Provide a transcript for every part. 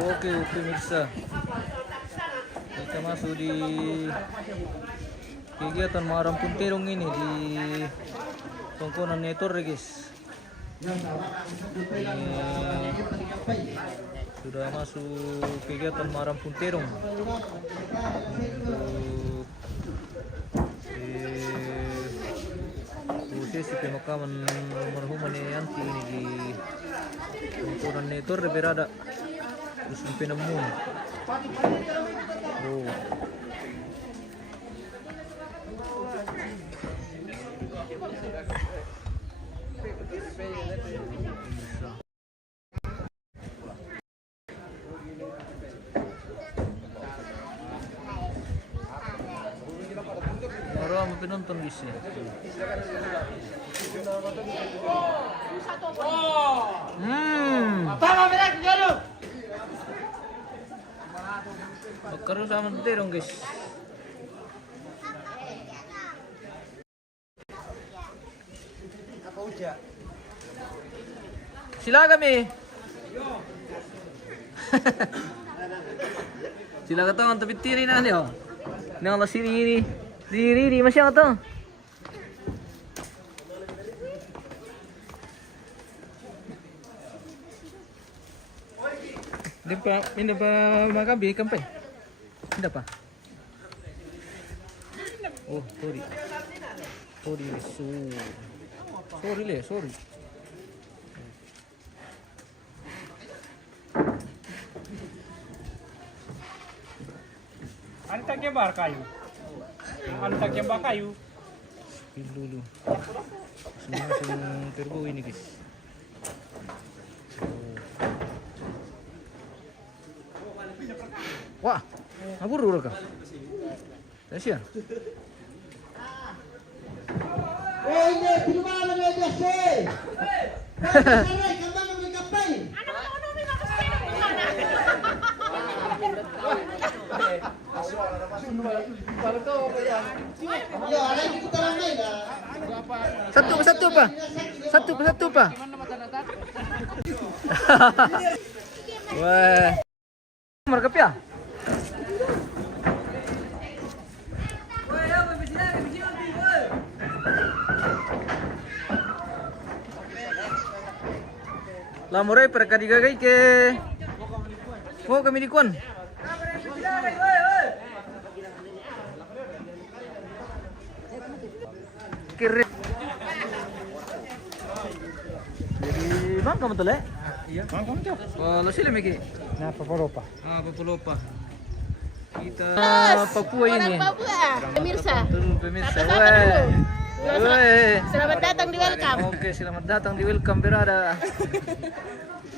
Oke pemirsa, kita masuk di kegiatan Muharram Puntirong ini di Tongkonan Netor guys. Ini sudah masuk kegiatan Muharram Puntirong untuk prosesi pemakaman almarhum Yanti ini di Tongkonan Netor berada Dusun Penemun. Oh. Marami penonton di sini. Bakar sama terong guys. Apa uja? Sila kami. Sila ka to ang tapi tiri na niyo. Nang la siri di masya ka to. Hindi pa makabi kampay. Hindi pa. Oh, sorry. Sorry. Antaknya bar kayu. Antaknya bar kayu. Spill dulu. Semua turbo ini guys. Wah, naburu ka. Tasya. Ini gimana media sih? Kembang kampanye. Ya, ada kita ramai dah. Satu pa. Wah. Markap ya? Lamurai para kadigagay ke mau kami dikuan. Kiri. Jadi bang kamu tuh le? Iya. Mangkong tuh. Lo sila miki. Nah, papalopa. Papalopa. Kita Papua ini. Orang Papua, pemirsa. Pemirsa. Sapa-sapa dulu. Selamat datang di welcome. Oke, selamat datang di welcome berada.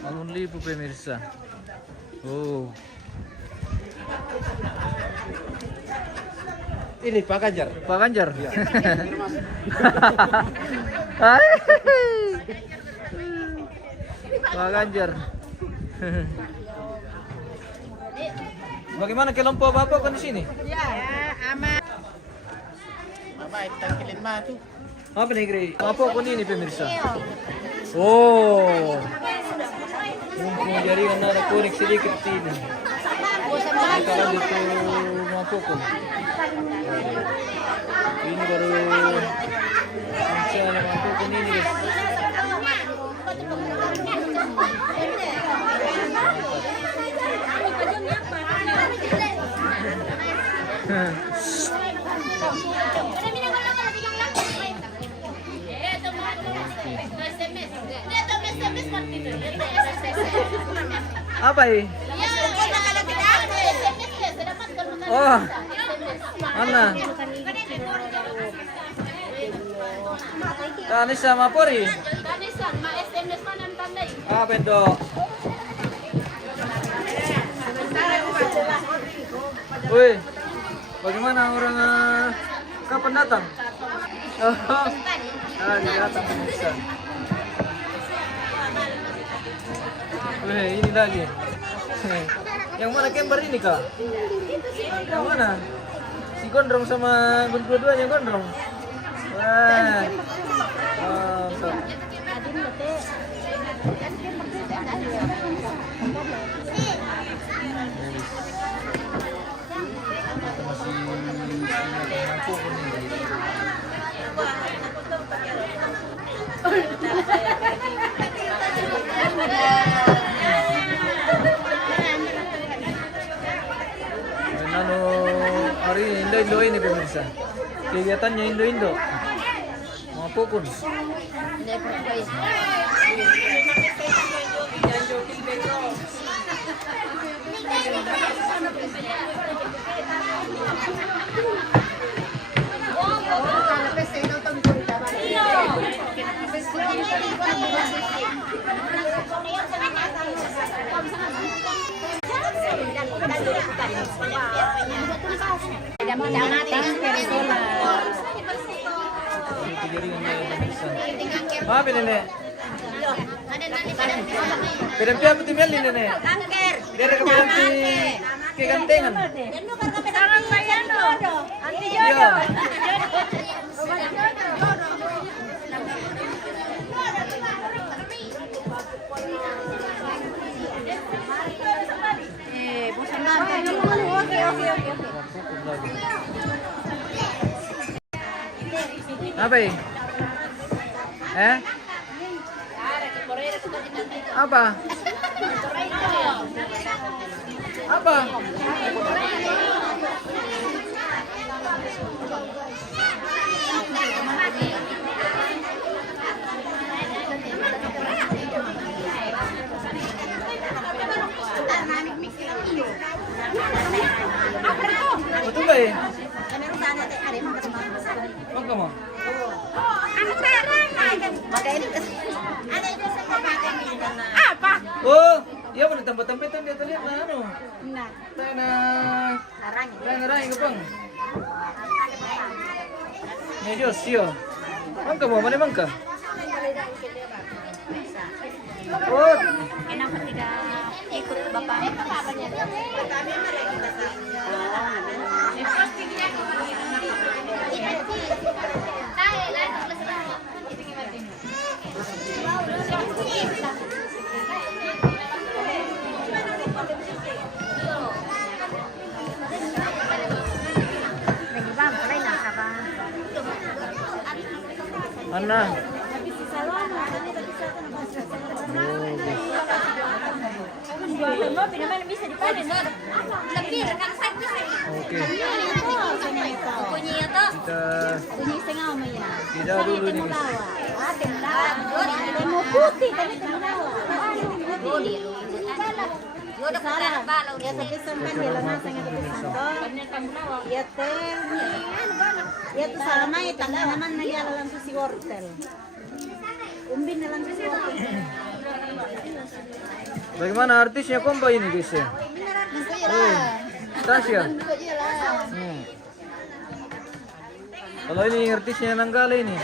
Alun Lipu pemirsa. Oh. Ini Pak Ganjar. Pak Ganjar. Iya. Pak Ganjar. Bagaimana kelompok Bapak kan di sini? Ya, aman. Mama, tangkilin mah tuh. Apa nih, Gri? Apa kon ini pemirsa? Oh. Mumpung jaringan ada konek sedikit ini. Kita lanjut ke Mapokon. Ini baru rencana Mapokon ini guys. Apa ini? Oh, mana? Kanisa Mapori. Apa itu? Woi, bagaimana orang kapan datang? Oh, datang pemirsa. Wih, ini lagi. Yang mana kembar ini kak? Yang mana? Si Gondrong sama dua-duanya Gondrong. Wah, mantap. Masih mampu ko nih. Ano, ari Indo-Indo ini pemirsa. Kegiatannya Indo-Indo. Mga pukun. Hindi po guys. Apa ini? Pinampi apa tuh ini nih? Kanker. Dari pinampi kegantengan. Sarang mayano. Anti Iya. Bukan oke. Apa ini? Apa? Apa? Betul ba eh? Huwag ka mo. Apa? Oh, iya mo nagtampa-tampitan dito lihat na ano. Tayo na... Narangin ka pang. May Diyos, siyo. Huwag ka mo, malimang ka. Oh, Kenapa tidak ikut bapak? Ana. Bisa dipanen. Lebih rekan saya. Oke. Bunyinya tuh. Bunyi setengah sama ya. Tidak dulu nih. Mau putih tapi temulawa. Udah salah. Ya sampai sampai dia lama sangat besar. Ya teh. Ya tuh sama ya tangga naman na dia langsung si wortel. Umbin na langsung si wortel. Bagaimana artisnya kompa ini guys ya? Tasya. Kalau ini artisnya Nanggala ini.